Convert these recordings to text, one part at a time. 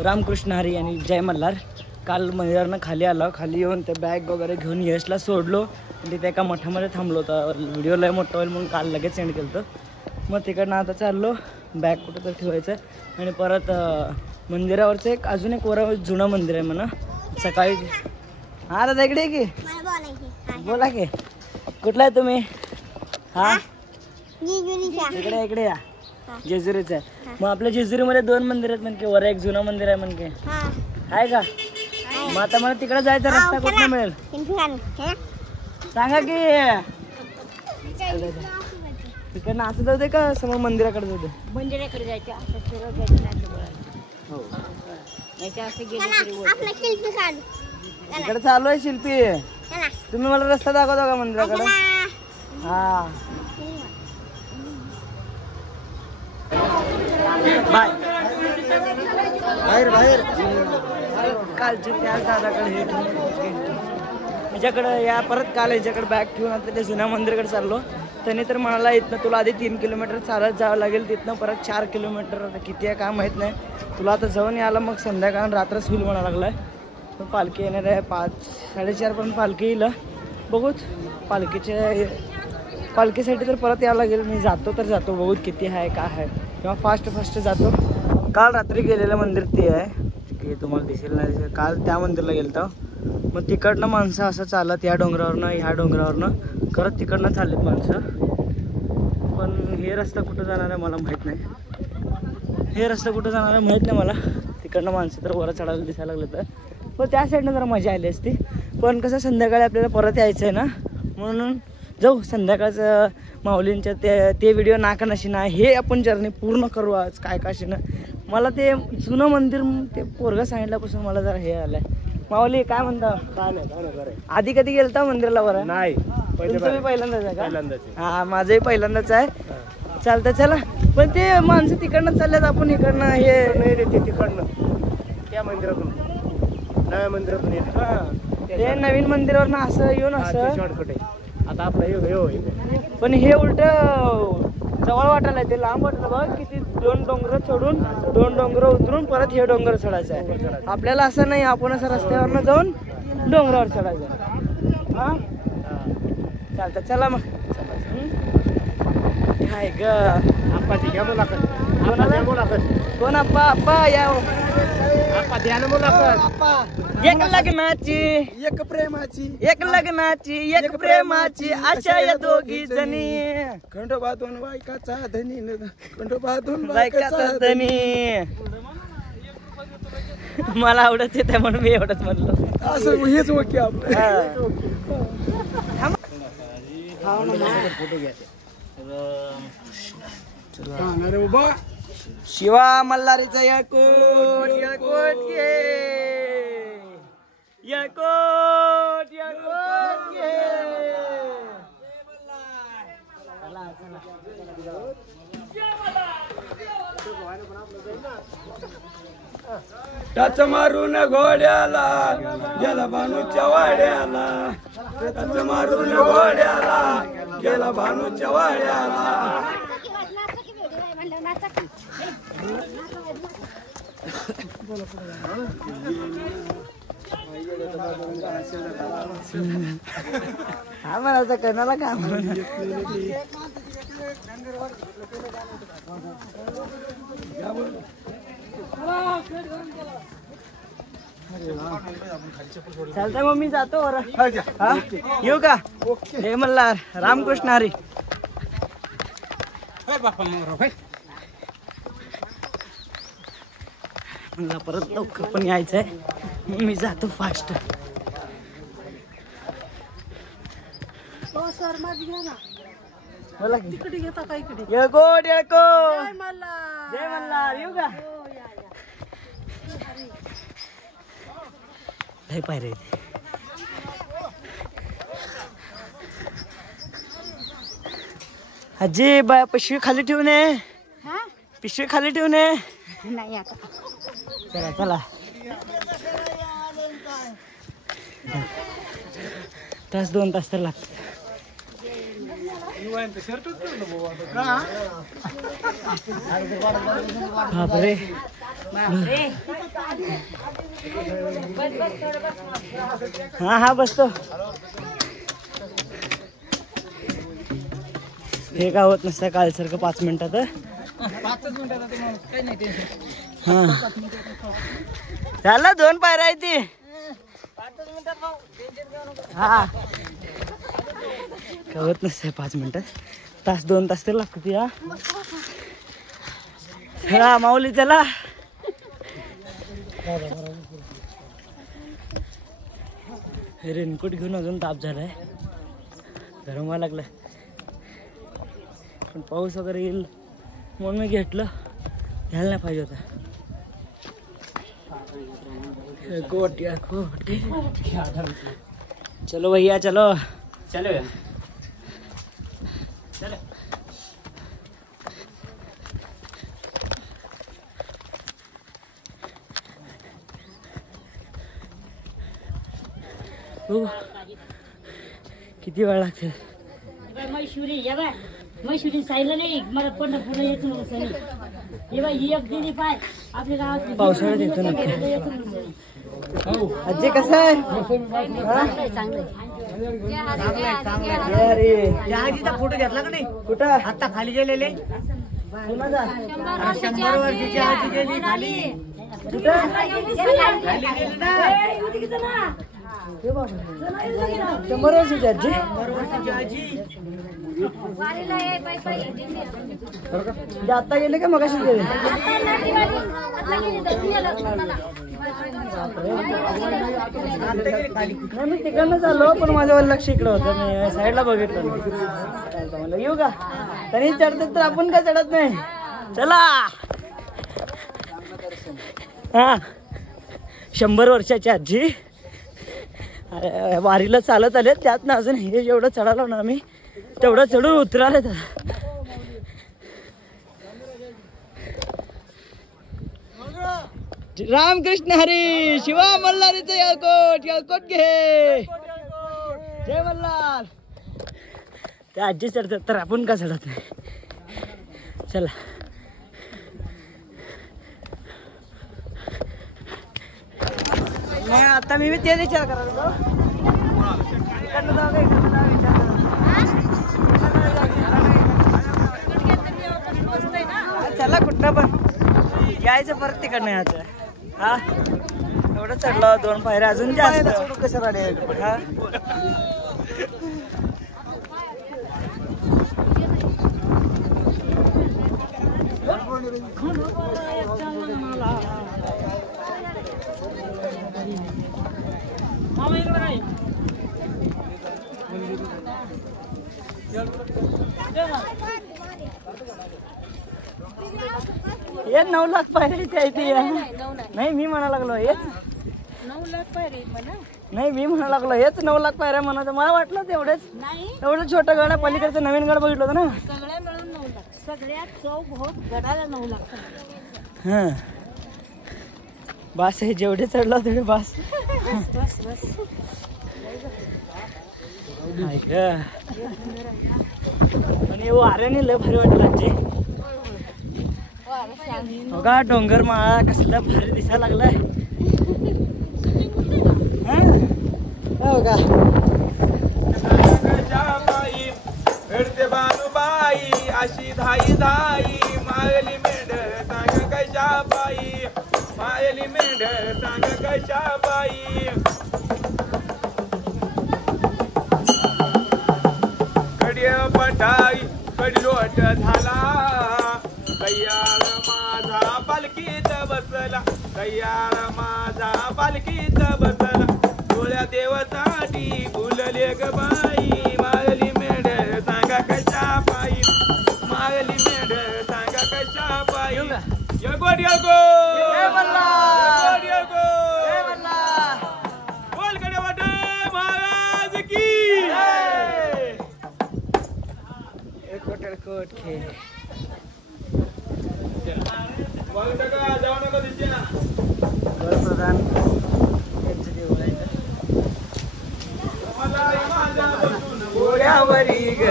रामकृष्ण हरी आणि जय मल्हार. काल मंदिरानं खाली आलो, खाली येऊन ते बॅग वगैरे घेऊन यशला सोडलो. तिथे एका मठामध्ये थांबलो होता. व्हिडिओ लय मोठा होईल म्हणून काल लगेच सेंड केलं होतं. मग तिकडनं आता चाललो, बॅग कुठं तर ठेवायचं आणि परत मंदिरावरचं अजून एक वर जुनं मंदिर आहे म्हणा. सकाळी हा दादा इकडे की बोला की कुठला आहे तुम्ही? हा इकडे इकडे या. जेजुरीचं आहे. मग आपल्या जेजुरीमध्ये 2 मंदिर आहेत म्हणके, वर एक जुनं मंदिर आहे म्हणके, आहे का? मग आता मला तिकडे जायचा रस्ता कुठला मिळेल सांगा की. तिकडनं असं जाऊ दे का समोर मंदिराकडे जाऊ दे? मंदिराकडे जायचं असं इकडे चालू आहे शिल्पी. तुम्ही मला रस्ता दाखवता का मंदिराकडे? हा बाय. बाहेर बाहेर कालचे त्या दादाकडे ह्याच्याकडे या परत काल ह्याच्याकडे बॅग ठेवून आता त्या जुन्या मंदिराकडे चाललो. त्याने तर म्हणाला इथनं तुला आधी 3 किलोमीटर चालत जावं लागेल, तिथनं परत 4 किलोमीटर किती आहे काय माहीत नाही. तुला आता जाऊन यायला मग संध्याकाळ रात्रच होईल म्हणा लागलाय. पण पालखी येणार आहे 5-4:30 पर्यंत पालखी येईल. बघूच पालखीसाठी तर परत यावं लागेल. मी जातो तर जातो, बघूत किती आहे काय आहे, किंवा फास्ट जातो. काल रात्री गेलेलं मंदिर ते आहे की तुम्हाला दिसेल नाही दिसेल. काल त्या मंदिरला गेलो होतो. मग तिकडनं माणसं असं चालत या डोंगरावरनं ह्या डोंगरावरनं करत तिकडनं चाललेत माणसं. पण हे रस्ता कुठं जाणार आहे मला माहीत नाही. हे रस्ता कुठं जाणार आहे माहीत नाही मला. तिकडनं माणसं तर वर चढायला दिसायला लागलं तर पण त्या साईडनं जरा मजा आली असती. पण कसं संध्याकाळी आपल्याला परत यायचं आहे ना, म्हणून जाऊ संध्याकाळचं माऊलींच्या ते व्हिडिओ नाका नशी ना हे आपण जर्नी पूर्ण करू आज काय काशी ना. मला ते जुनं मंदिर ते पोरगा सांगितल्यापासून मला जरा हे आलंय. माऊली काय म्हणता? काय नाही आधी कधी गेलता मंदिराला बरं? नाही तुम्ही पहिल्यांदाच आहे का? पहिल्यांदाच. हा माझंही पहिल्यांदाच आहे. चालतं चला. पण ते माणसं तिकडनं चालल्यात, आपण इकडनं हे नाही रे, ते तिकडनं त्या मंदिरातून नव्या मंदिरातून येत. ते नवीन मंदिरावरनं असं येऊन असं शॉर्टकट आहे. आता आपला येऊ पण हे उलट जवळ वाटायला ते लांब वाटलं बघ. किती 2 डोंगर चढून 2 डोंगर उतरून परत हे डोंगर चढायचं आहे. आपल्याला असं नाही, आपण असं रस्त्यावरनं जाऊन डोंगरावर चढायचं आहे. हा चालतं चला मग. काय ग आप्पाची घ्या मुलाखत. कोण आप्पा? आप्पा या. आप्पा द्या ना मुलाखत. एक लग्नाची एक प्रेमाची एक लग्नाची एक प्रेमाची अशा या दोघी जणी. खंडोबा 2 बायकाचा धनी, खंडोबा 2 बायकाचा धनी. मला आवडत येते म्हणून मी एवढंच म्हणलो. असं हेच ओके आपलं. फोटो घ्या. उभा शिवा मल्हारीचा यळकोट यळकोट घे, यळकोट यळकोट घे. टाच मारून घोड्याला गेला भानूच्या वाड्याला. टाच मारून घोड्याला गेला भानूच्या वाड्याला. हा म्हणायचं कणाला काय म्हणून. चालतंय मग मी जातो. हा येऊ का? जय मल्हार. रामकृष्ण हरी. मला परत लवकर पण यायचंय, मग मी जातो फास्ट. बोला की. येळकोट येळकोट. जय मल्हार. येऊ का? लय पायरे. आजी बाय पिशवी खाली ठेवून ये. पिशवी खाली ठेवून ये. नाही आता चला चला. तास 2 तास तर लागतात. बापरे हा हा बसतो. हे काय होत नसतं कालसारखं 5 मिनिटात. हा झालं 2 पायऱ्या आहे ती. हा काय होत नसतं 5 मिनिटात. तास 2 तास तर लागतो ती. हा माऊली चला. रेनकोट घेऊन अजून ताप झालाय. गरम व्हायला लागलाय पण पाऊस वगैरे येईल म्हणून मी घेतलं. घ्यायला नाही पाहिजे होता. कोटिया कोटी. चलो भैया चलो. चलो चलो. किती वेळ लागते. मैश्वरी या बाय मैश्वरी साईला नाही मला पंढरपूरला यायचं मला सही. हे बाय ही एक दिली पाय आपल्या गावात पावसाळ्यात येतो ना. आजी कसं आहे. आजीचा फोटो घेतला का नाही. कुठं आता खाली गेलेले. 100 वर्षाची आजी गेली खाली. कुठं 100 वर्षाची आजी. 100 वर्षाची आजी. आता गेले का मगाशी गेले. नाही मी तिकडनं आलो पण माझ्यावर लक्ष इकडं होतं. मी साईडला बघितलं मला. येऊ का तरी चढतात तर आपण काय चढत नाही. चला. हा 100 वर्षाची आजी वारीला चालत आले. त्यात ना अजून हे जेवढं चढालो ना मी तेवढं चढून उतराले. रामकृष्ण हरी. शिवा मल्हारीचं याळकोट. याळकोट घे. जय मल्हार. त्या आजी चढतात तर आपण का चढत नाही. चला आता मी तेच विचार करायला. चला कुठं पण यायचं परत तिकडनं यायचं. हा एवढं चढलं 2 पायऱ्या अजून जास्त कसं राहिले. हा हे 9 लाख पायऱ्या. नाही मी म्हणा लागलो हेच 9 लाख पायरे म्हणा. नाही मी म्हणा लागलो हेच 9 लाख पायऱ्या म्हणायचं. मला वाटलं तेवढेच. एवढं छोटं गड पलीकडचं नवीन गड बघितलं होतं ना. सगळ्या मिळून 9 लाख. सगळ्यात चौक होत गडाला 9 लाख. हा बास आहे. जेवढे चढला तेवढे बास. बस बस आणि वाऱ्याने लय भारी वाटलं आजी. बघा डोंगर माळा कसला भारी दिसायला लागलाय. बघा भेटते बानुबाई अशी धाई धाई. मायली मेंढ सांग कशा बाई. मायली मेंढ सांग कशा बाई. कडिय पटाई कडलोट झाला. कय्याळ माझा पालखीत बसला. कय्याळ माझा पालखीत बसला. डोळ्या देवताटी फुलले ग बाई. मागली मेंढ सांगा कशा पायी. मागली मेंढ सांगा कशा पायी. यगोड यगोड यगोड यगोड. बोलकडे वाट महाराज की. कोट खेळ जाऊ नका दिसल्या. प्रधान गोळ्यावरी ग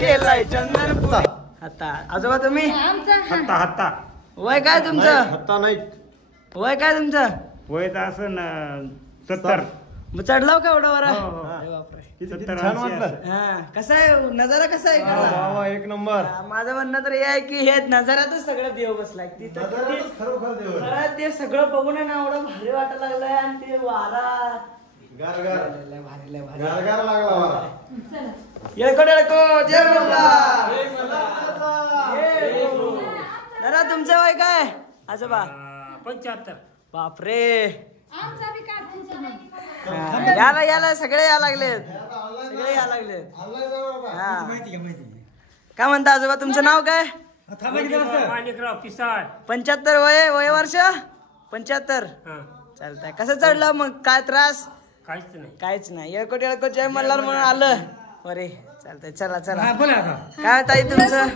केलाय चंदनपुरी. आता आजोबा तुम्ही हत्ता हत्ता वय काय तुमचं? हत्ता नाही वय काय तुमचं? वय तर असं 70. मग चढलाव का एवढा वरा? हो, हो. अरे बापरे. छान वाटलं. हा कसा आहे नजारा कसा आहे वा, इकडला? वा, एक नंबर. माझं म्हणणं तर हे आहे की हे नजाऱ्यातच सगळं देव बसलाय तिथं किती खरोखर देव आहे. खरं ते सगळं बघून आहे ना एवढं भारी वाटायला लागलंय आणि ते वारा गार गार लय भारी लय भारी. गार गार लागला वारा. येळको जय मल्हार. दादा तुमचं वय काय आजोबा? 75. बापरे. याला याला सगळे या लागलेत सगळे या लागलेत. हा. काय म्हणता आजोबा तुमचं नाव काय? माणिकराव पिसाळ. 75 वय वर्ष 75. चालतंय. कसं चढलं मग? काय त्रास? काहीच नाही. काहीच नाही. येळकोट जय मल्हार म्हणून आलं. अरे चालतंय चला चला. काय ताई तुमचं?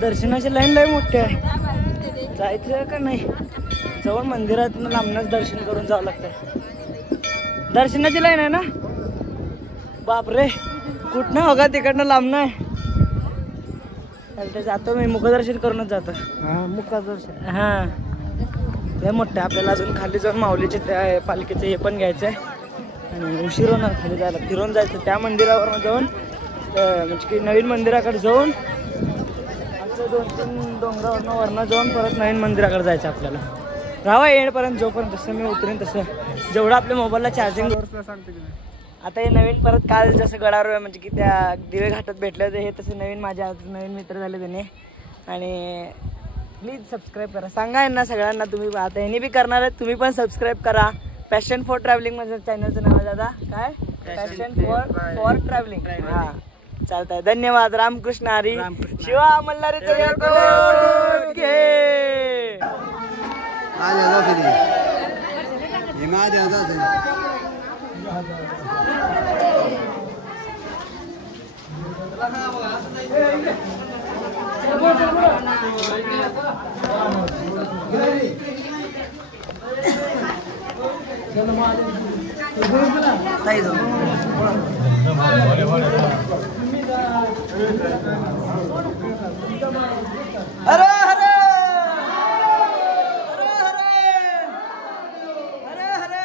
दर्शनाची लाईन लय मोठी आहे. जायचं का नाही? जाऊन मंदिरात लांबनच दर्शन करून जावं लागतंय. दर्शनाची लाईन आहे ना? बापरे कुठनं हो का तिकडनं लांबनं आहे. चालतंय जातो मी मुखदर्शन करूनच जातो. मुखदर्शन हा लय मोठं आहे. आपल्याला अजून खाली जाऊन माऊलीचे त्या पालखीचे हे पण घ्यायचं आहे आणि उशीर होणार खाली जायला. फिरून जायचं त्या मंदिरावरून जाऊन म्हणजे की नवीन मंदिराकडे जाऊन 2-3 डोंगरावरनं वरनं जाऊन परत नवीन मंदिराकडे जायचं आपल्याला. राहा येईपर्यंत जोपर्यंत जसं मी उतरेन तसं जेवढं आपल्या मोबाईलला चार्जिंग. आता हे नवीन परत काल जसं गडावर म्हणजे की त्या दिवे घाटात भेटले होते हे तसे नवीन माझ्या नवीन मित्र झाले त्याने. आणि प्लीज सबस्क्राईब करा. सांगा यांना सगळ्यांना. तुम्ही आता यांनी बी करणार आहे तुम्ही पण सबस्क्राईब करा. पॅशन फॉर ट्रॅव्हलिंग माझं चॅनलचं नाव आहे दादा. काय? Passion for travelling. हा चालतंय. धन्यवाद. रामकृष्ण हरी. शिवा मल्हारीचं हरे हरे हरे हरे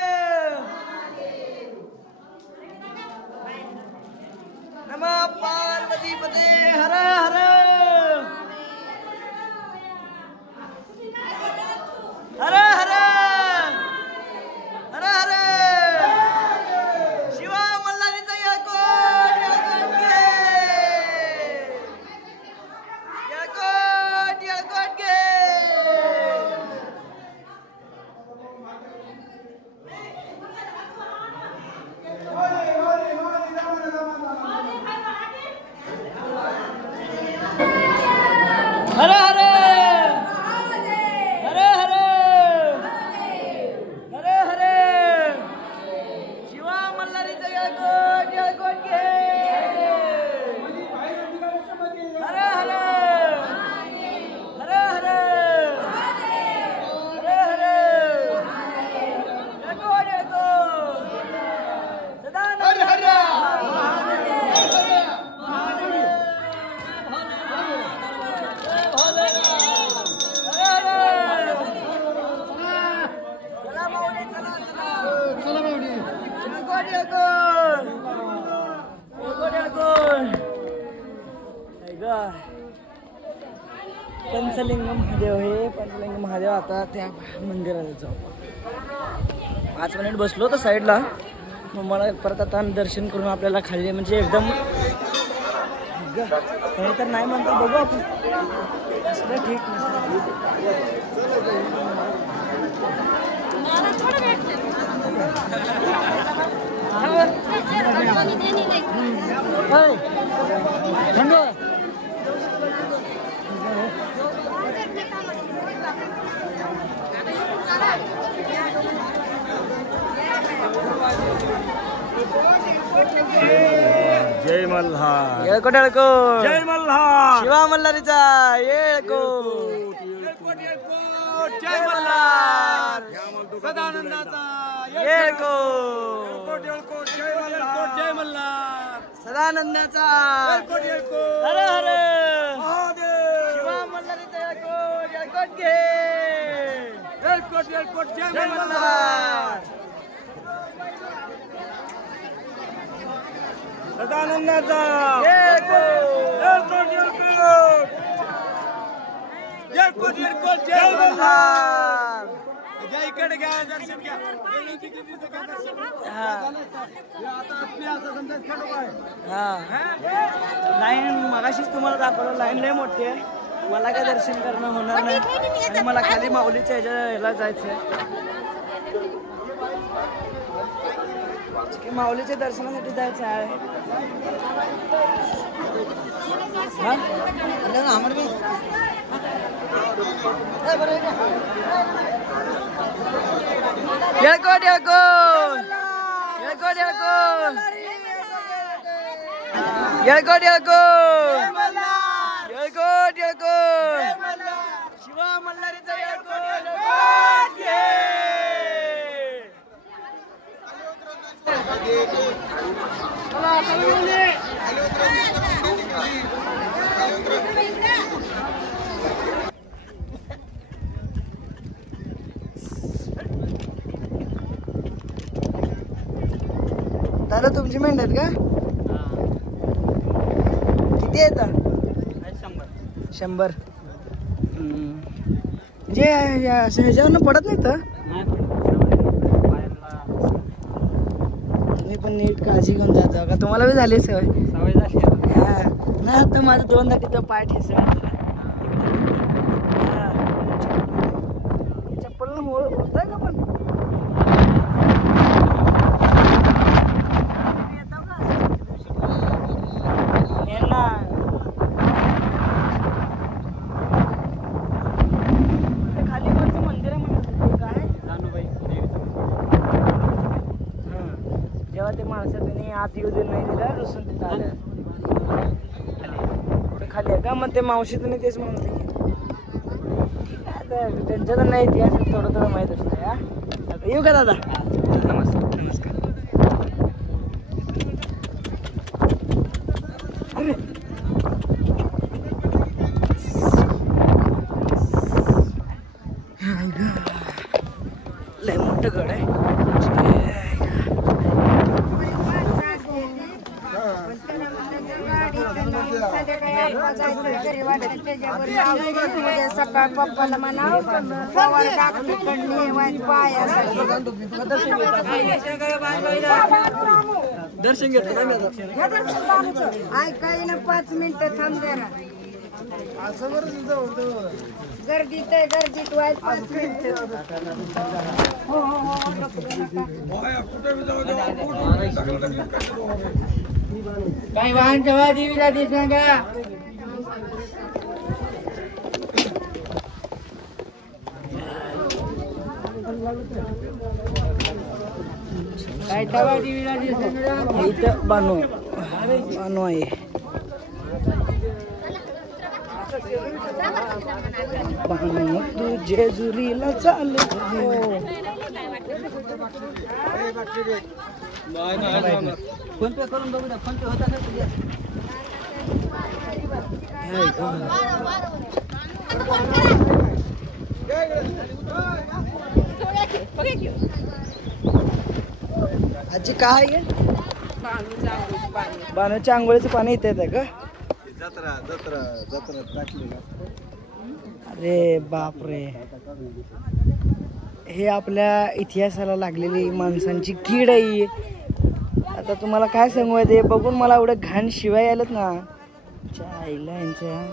नमः पार्वती पते. हरे हरे हरे हरे हरे हरे. शिवा मल्हारीचा येळकोट. पंचलिंग महादेव हे पंचलिंग महादेव. आता त्या मंदिराला जाऊ. 5 मिनिट बसलो तर साईडला. मग मला परत आता दर्शन करून आपल्याला खाली म्हणजे एकदम तर नाही म्हणतो बघू आपण असलं ठीक जय मल्हार. येळकोट येळकोट. जय मल्हार. शिवा मल्हारीचा येळकोट. जय मल्हार. सदानंदाचा येळकोट. जय मल्हार. जय मल्हार. सदानंदाचा येळकोट. हर हर महादेव. शिवा मल्हारीचा येळकोट. येळकोट घे. येळकोट येळकोट. जय जय मल्हार. मल्हार. सदानंदाचा येळकोट. येळकोट येळकोट. येळकोट येळकोट. जय मल्हार. घ्या इकडे घ्या दर्शन घ्या. हा आता आपली असं समजा खडक आहे. हा लाईन मगाशीच तुम्हाला दाखवलं. लाईन लय मोठी आहे. मला काय दर्शन करणं होणार नाही आणि मला खाली माऊलीच्या ह्याला जायचं आहे. माऊलीच्या दर्शनासाठी जायचं आहे. येळकोट येळकोट. येळकोट येळकोट. येळकोट येळकोट. येळकोट येळकोट. शिवा मल्हारीचा येळकोट. दादा तुमची मेंढ आहेत का? किती आहेत? 100. म्हणजे ह्याच्यावरनं पडत नाही तर तुम्ही पण नीट काळजी घेऊन जाता का? तुम्हाला बी झाली सवय झाली. नाही आता माझं 2दा तिथं पाय ठेसलं. चप्पल होत का पण खाली कोणतं मंदिर आहे म्हणत काय? जेव्हा ते माणसाने आत येऊ दे नाही दिलं रुसून तिथं आलं. खाली आहे का? मग ते मावशी तुम्ही तेच म्हणत त्यांच्या तर नाही ते थोडं थोडं माहीत असतं. या आता येऊ का दादा? नमस्कार. नमस्कार. लय मोठं गड आहे. सकाळ पप्पाला म्हणाव दर्शन घेतो ऐकाय ना 5 मिनिटं थांब जरा. गर्दीत आहे गर्दीत व्हायचं 5 मिनिटं. हो हो काही वाहन ठेवा देवीला ते सांगा. काय ठेवा देवीला ते सांगा. इथं बानो आहे. बानो तू जेजुरीला चाल. फोन पे करून बघू द्या. फोन पे होता का? आजी काय आहे? बाणूच्या आंघोळीचं पाणी इथे येतं का? जत्रा जत्रा जत्रा टाकली. अरे बापरे, हे आपल्या इतिहासाला लागलेली माणसांची कीड आहे. आता तुम्हाला काय सांगू ते बघून मला एवढं घाण शिवाय आलेत ना आईला यांच्या.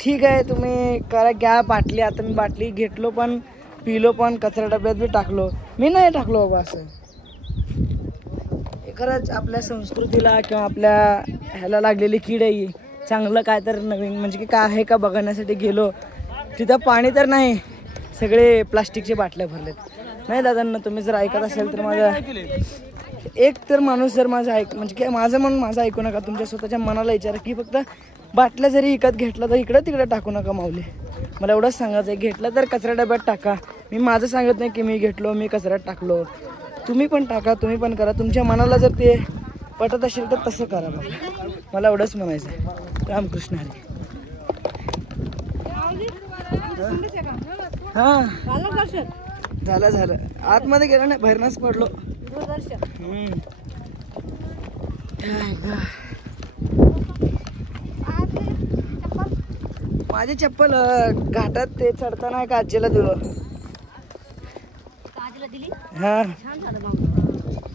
ठीक आहे तुम्ही करा घ्या बाटली. आता मी बाटली घेतलो पण पिलो पण कचरा डब्यात बी टाकलो. मी नाही टाकलो बाबा असं. खरंच आपल्या संस्कृतीला किंवा आपल्या ह्याला लागलेली कीड आहे. चांगलं काय तर नवीन म्हणजे की काय आहे का बघण्यासाठी गेलो तिथं पाणी तर नाही, सगळे प्लास्टिकचे बाटल्या भरलेत. नाही दादांना तुम्ही जर ऐकत असेल तर माझा एक तर माणूस जर माझं म्हणजे की माझं म्हणून माझं ऐकू नका. तुमच्या स्वतःच्या मनाला विचारा की फक्त बाटल्या जरी विकत घेतला तर इकडं तिकडे टाकू नका माऊली. मला एवढंच सांगायचं आहे, घेतलं तर कचरा डब्यात टाका. मी माझं सांगत नाही की मी घेतलो मी कचऱ्यात टाकलो. तुम्ही पण टाका, तुम्ही पण करा. तुमच्या मनाला जर ते पटत असेल तर तसं करा बघा. मला एवढंच म्हणायचं आहे. रामकृष्ण हरी. हा झालं आतमध्ये गेलं नाही, बाहेरनच पडलो. माझी चप्पल घाटात ते चढताना का आजीला दिलो. हा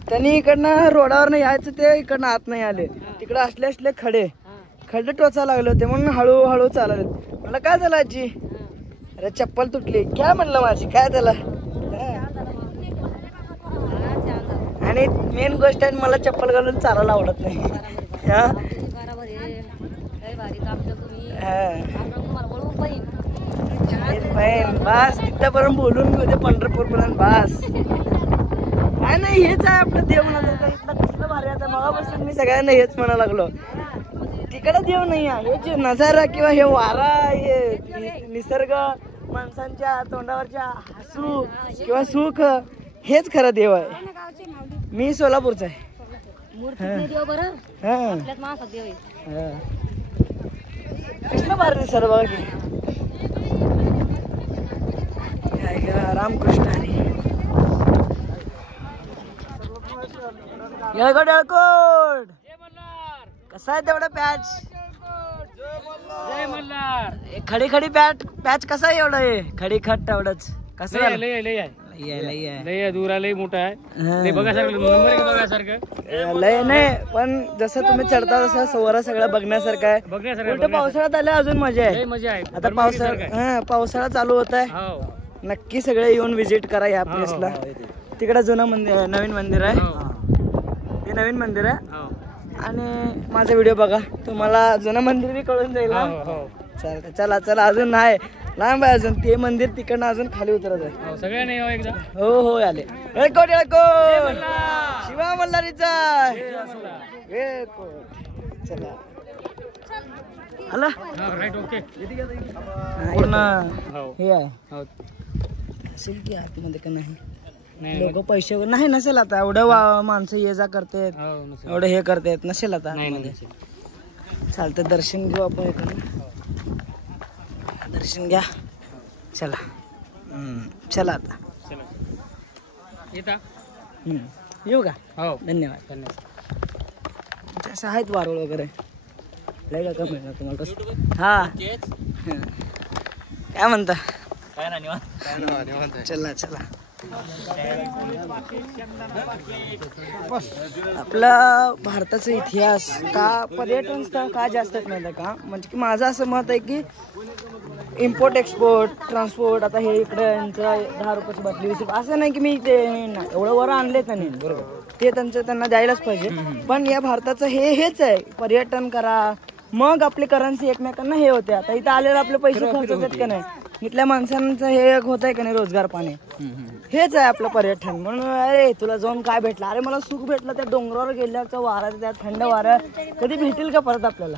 त्यांनी इकडनं रोडावर यायचं ते इकडनं आत नाही आले. तिकडे असले खडे टोचा लागले होते म्हणून हळूहळू चालले. मला काय झालं आजी, अरे चप्पल तुटली काय म्हणलं माझी, काय झालं. आणि मेन गोष्ट आहे मला चप्पल घालून चालायला आवडत नाही. बस तिथपर्यंत बोलून घेऊ पंढरपूर पर्यंत बस. काय नाही हेच आहे आपलं देव म्हणायचं. इथलं कसलं भारी आता मगापासून मी सगळ्यांना हेच म्हणा लागलो. तिकडे देव नाही आहे, हे जे नजारा किंवा हे वारा हे निसर्ग माणसांच्या तोंडावरच्या हसू किंवा सुख हेच खरं देव आहे. मी सोलापूरचा आहे. कृष्ण भारी निसर्ग बघा की. रामकृष्ण हरी. येळकोट कसा आहे तेवढा पॅच. खडी पॅच कसा आहे एवढा आहे खडी खट तेवढंच कसं लय मोठा आहे बघासारखं. लय नाही पण जसं तुम्ही चढता तसं सोहरा सगळं बघण्यासारखं आहे. उलट पावसाळ्यात आल्या अजून मजा आहे. आता पावसाळा चालू होत आहे. नक्की सगळे येऊन विजिट करा या प्लेसला. तिकडे जुनं मंदिर नवीन मंदिर आहे, ते नवीन मंदिर आहे. आणि माझा व्हिडिओ बघा तुम्हाला जुनं मंदिर बी कळून जाईल ना. चला चला अजून नाही लांब आहे अजून ते मंदिर. तिकडनं अजून खाली उतरत आहे. सगळ्यांनी एकदा हो आले. येळकोट शिवा मल्हारीचा चला आला ओके. पूर्ण हे आहे असेल की आतमध्ये का नाही. लोक पैसे नाही नसेल आता एवढं माणसं ये जा करतात एवढं हे करतात नसेल आता. चालतं दर्शन घेऊ आपण इकडनं. दर्शन घ्या चला. चला आता येऊ का. हो धन्यवाद. असं आहेत वारुळ वगैरे लय का कमी मिळणार तुम्हाला तसं. हा काय म्हणता. चला आपला भारताचा इतिहास का पर्यटन स्थळ का जास्त आहेत माहिती का. म्हणजे की माझं असं मत आहे की इम्पोर्ट एक्सपोर्ट ट्रान्सपोर्ट. आता हे इकडे यांचं 10 रुपयाची बाटली 20 रुपये असं नाही की मी ते एवढं वर आणले त्यांनी बरोबर ते त्यांना द्यायलाच पाहिजे. पण या भारताचं हेच आहे पर्यटन करा मग आपली करन्सी एकमेकांना हे होते. आता इथं आलेलं आपले पैसे खर्च होतात का नाही. इथल्या माणसांचं हे होत आहे का नाही रोजगार पाणी हेच आहे आपलं पर्यटन. म्हणून अरे तुला जाऊन काय भेटलं. अरे मला सुख भेटलं त्या डोंगरावर गेल्याचं वारा त्या थंड वारा कधी भेटेल का परत आपल्याला.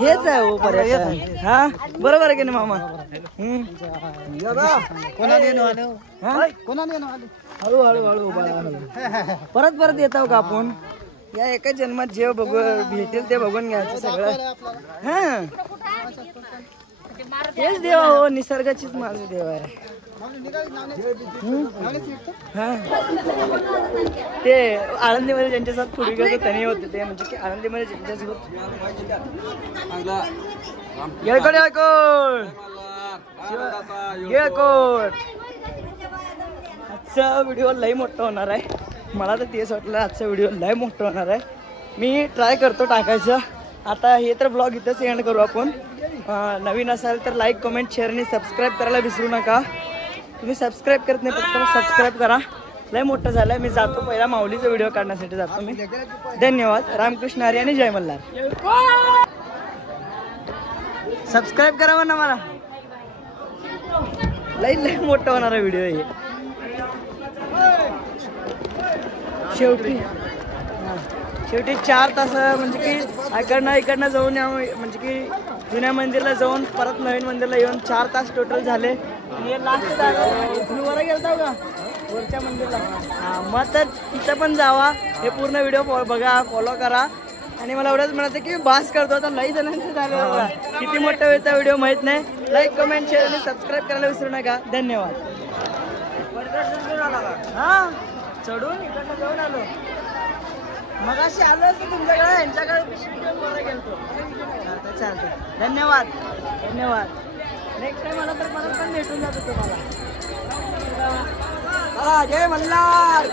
हेच आहे हो पर्यटन. हा बरोबर आहे की नाही मामा. हळू परत येतो का आपण. या एका जन्मात जे भेटेल ते बघून घ्यायचं सगळं. हा तेच देव हो, निसर्गाचीच माझं देव आहे. हा ते आळंदीमध्ये ज्यांच्यासोबत पुढे गेलो त्यांनी होते ते, म्हणजे की आळंदीमध्ये ज्यांच्यासोबत येळकोट आजचा व्हिडिओ लई मोठा होणार आहे. मला तर तेच वाटलं आजचा व्हिडिओ लई मोठा होणार आहे. मी ट्राय करतो टाकायचं. आता हे तर ब्लॉग इथंच एंड करू आपण. नवीन असाल तर लाईक कमेंट शेअर आणि सबस्क्राईब करायला विसरू नका. तुम्ही सबस्क्राईब करत नाही फक्त सबस्क्राईब करा. लय मोठं झालंय. मी जातो पहिला माऊलीचा व्हिडिओ काढण्यासाठी जातो मी. धन्यवाद. रामकृष्ण हरी आणि जय मल्हार. सबस्क्राईब करा ना मला. लय मोठं होणार आहे व्हिडिओ हे. शेवटी 4 तास म्हणजे की इकडनं जाऊन म्हणजे की जुन्या मंदिरला जाऊन परत नवीन मंदिरला येऊन 4 तास टोटल झाले. लास्ट तुम्ही वर गेलता का वरच्या मंदिरला? हा मग तर तिथं पण जावा. हे पूर्ण व्हिडिओ बघा, फॉलो करा. आणि मला एवढंच म्हणायचं की बास करतो आता. लई जणांचं झालं बघा. किती मोठा वेळचा व्हिडिओ माहित नाही. लाईक कमेंट शेअर आणि सबस्क्राईब करायला विसरू नका. धन्यवाद. हा चढून इकडनं जाऊन आलो. मग अशी आलो असतो तुमच्याकडे, यांच्याकडे पिशवी घेऊन वर गेलतो. चालतं. धन्यवाद. नेक्स्ट टाइम आला तर परत पण भेटून जातो तुम्हाला. जय मल्हार.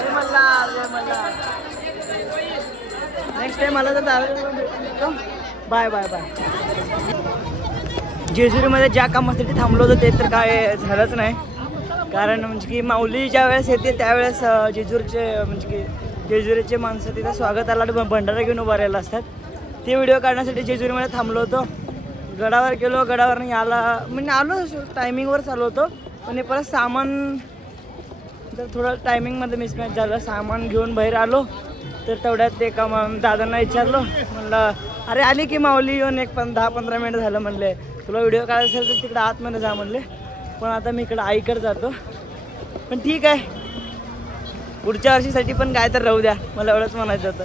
नेक्स्ट टाइम आला तर बाय. जेजुरीमध्ये ज्या कामासाठी थांबलो होतो ते तर काय झालंच नाही. कारण म्हणजे की माऊली ज्या वेळेस येते त्यावेळेस जेजुरीचे माणसं तिथं स्वागताला भंडारा घेऊन उभा राहिला असतात. ते व्हिडिओ काढण्यासाठी जेजुरीमध्ये थांबलो होतो. गडावर गेलो. गडावर आलो टायमिंगवर चालू होतो. पण परत सामान तर थोडं टायमिंगमध्ये मिसमॅच झालं. सामान घेऊन बाहेर आलो तर तेवढ्यात ते दादांना विचारलो. म्हणलं अरे आली की माऊली येऊन 10-15 मिनिट झालं. म्हणले तुला व्हिडिओ काढायचा असेल तर तिकडे आतमध्ये जा म्हणले. पण आता मी इकडं आईकडे जातो. पण ठीक आहे, पुढच्या वर्षीसाठी पण काय तर राहू द्या. मला एवढंच म्हणायचं होतं.